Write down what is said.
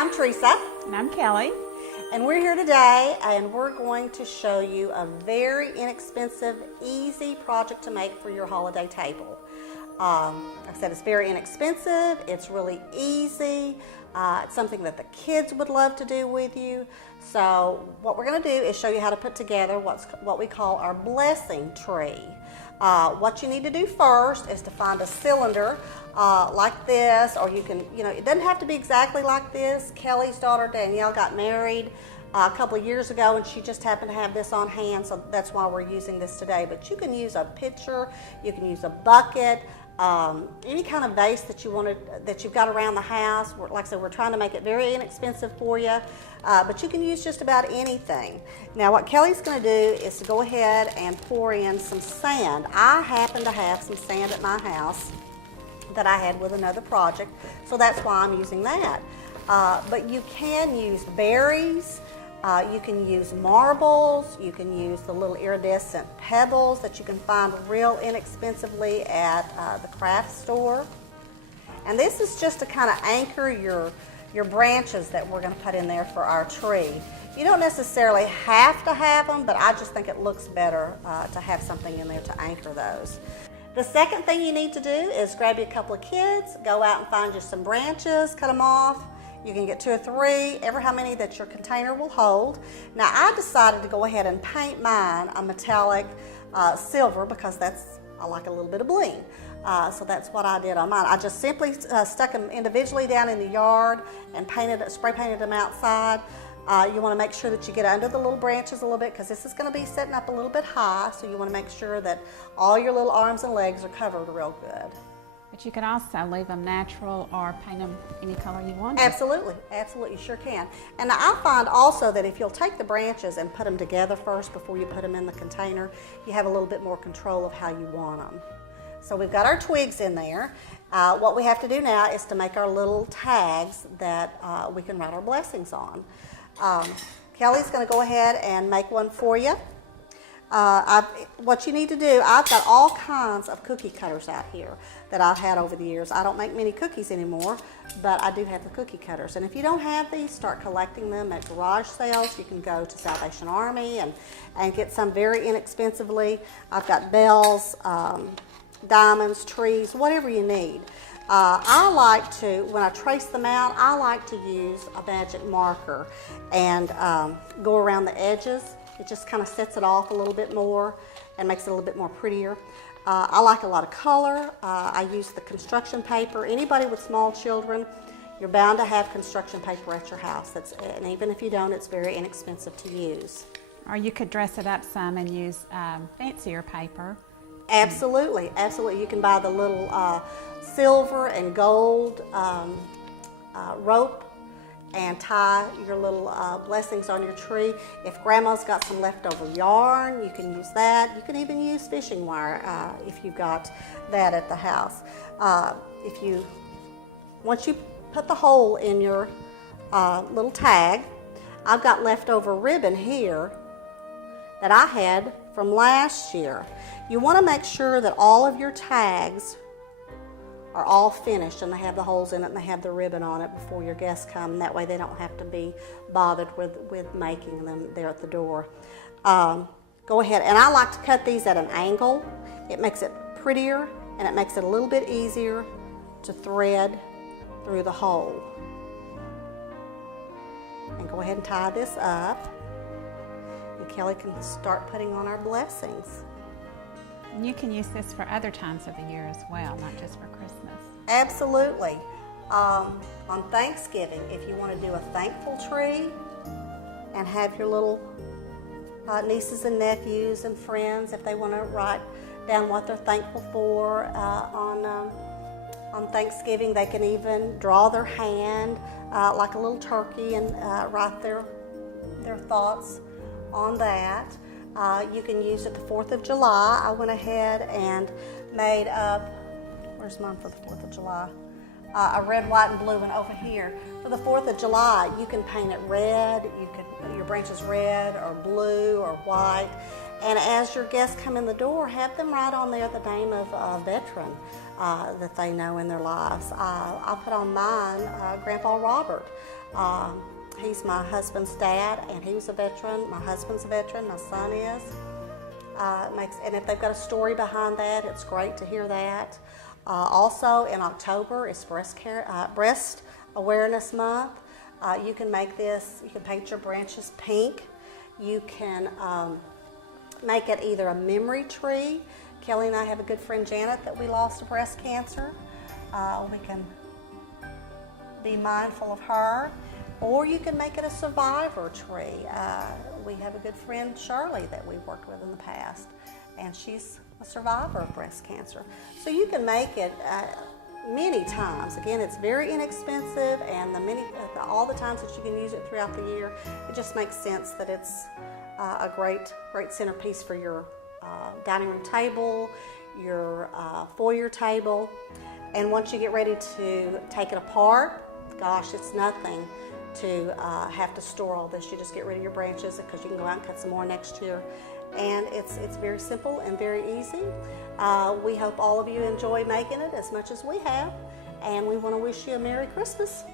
I'm Teresa. And I'm Kelly. And we're here today and we're going to show you a very inexpensive, easy project to make for your holiday table. Like I said, it's very inexpensive, it's really easy, it's something that the kids would love to do with you. So what we're going to do is show you how to put together what we call our blessing tree. What you need to do first is to find a cylinder like this, or you can, it doesn't have to be exactly like this. Kelly's daughter Danielle got married a couple of years ago and she just happened to have this on hand, so that's why we're using this today. But you can use a pitcher, you can use a bucket, any kind of vase that you've got around the house. Like I said, we're trying to make it very inexpensive for you, but you can use just about anything. Now what Kelly's going to do is to go ahead and pour in some sand. I happen to have some sand at my house that I had with another project, so that's why I'm using that. But you can use berries, you can use marbles, you can use the little iridescent pebbles that you can find real inexpensively at the craft store. And this is just to kind of anchor your branches that we're going to put in there for our tree. You don't necessarily have to have them, but I just think it looks better to have something in there to anchor those. The second thing you need to do is grab you a couple of kids, go out and find you some branches, cut them off. You can get 2 or 3, ever how many that your container will hold. Now I decided to go ahead and paint mine a metallic silver because I like a little bit of bling. So that's what I did on mine. I just simply stuck them individually down in the yard and spray painted them outside. You want to make sure that you get under the little branches a little bit because this is going to be setting up a little bit high, so you want to make sure that all your little arms and legs are covered real good. But you can also leave them natural or paint them any color you want. Absolutely, absolutely, you sure can. And I find also that if you'll take the branches and put them together first before you put them in the container, you have a little bit more control of how you want them. So we've got our twigs in there. What we have to do now is to make our little tags that we can write our blessings on. Kelly's going to go ahead and make one for you. What you need to do, I've got all kinds of cookie cutters out here that I've had over the years. I don't make many cookies anymore, but I do have the cookie cutters. And if you don't have these, start collecting them at garage sales. You can go to Salvation Army and get some very inexpensively. I've got bells, diamonds, trees, whatever you need. I like to, when I trace them out, I like to use a magic marker and go around the edges. It just kind of sets it off a little bit more and makes it a little bit more prettier. I like a lot of color. I use the construction paper. Anybody with small children, you're bound to have construction paper at your house. And even if you don't, it's very inexpensive to use. Or you could dress it up some and use fancier paper. Absolutely, absolutely. You can buy the little silver and gold rope and tie your little blessings on your tree. If Grandma's got some leftover yarn, you can use that. You can even use fishing wire if you've got that at the house. Once you put the hole in your little tag, I've got leftover ribbon here that I had from last year. You want to make sure that all of your tags are all finished and they have the holes in it and they have the ribbon on it before your guests come. That way they don't have to be bothered with making them there at the door. Go ahead, and I like to cut these at an angle. It makes it prettier and it makes it a little bit easier to thread through the hole. And go ahead and tie this up. And Kelly can start putting on our blessings. And you can use this for other times of the year as well, not just for Christmas. Absolutely. On Thanksgiving, if you want to do a thankful tree and have your little nieces and nephews and friends, if they want to write down what they're thankful for on Thanksgiving, they can even draw their hand like a little turkey and write their thoughts on that. You can use it the 4th of July. I went ahead and made up, where's mine for the 4th of July? A red, white, and blue one over here. For the 4th of July, you can paint it red. You could put your branches red or blue or white. And as your guests come in the door, have them write on there the name of a veteran that they know in their lives. I put on mine Grandpa Robert. He's my husband's dad, and he was a veteran. My husband's a veteran. My son is. And if they've got a story behind that, it's great to hear that. Also, in October is Breast Awareness Month. You can make this. You can paint your branches pink. You can make it either a memory tree. Kelly and I have a good friend, Janet, that we lost to breast cancer. We can be mindful of her. Or you can make it a survivor tree. We have a good friend, Shirley, that we've worked with in the past, and she's a survivor of breast cancer. So you can make it many times. Again, it's very inexpensive, and all the times that you can use it throughout the year, it just makes sense that it's a great centerpiece for your dining room table, your foyer table. And once you get ready to take it apart, gosh, it's nothing to have to store all this. You just get rid of your branches because you can go out and cut some more next year. And it's very simple and very easy. We hope all of you enjoy making it as much as we have, and we want to wish you a Merry Christmas.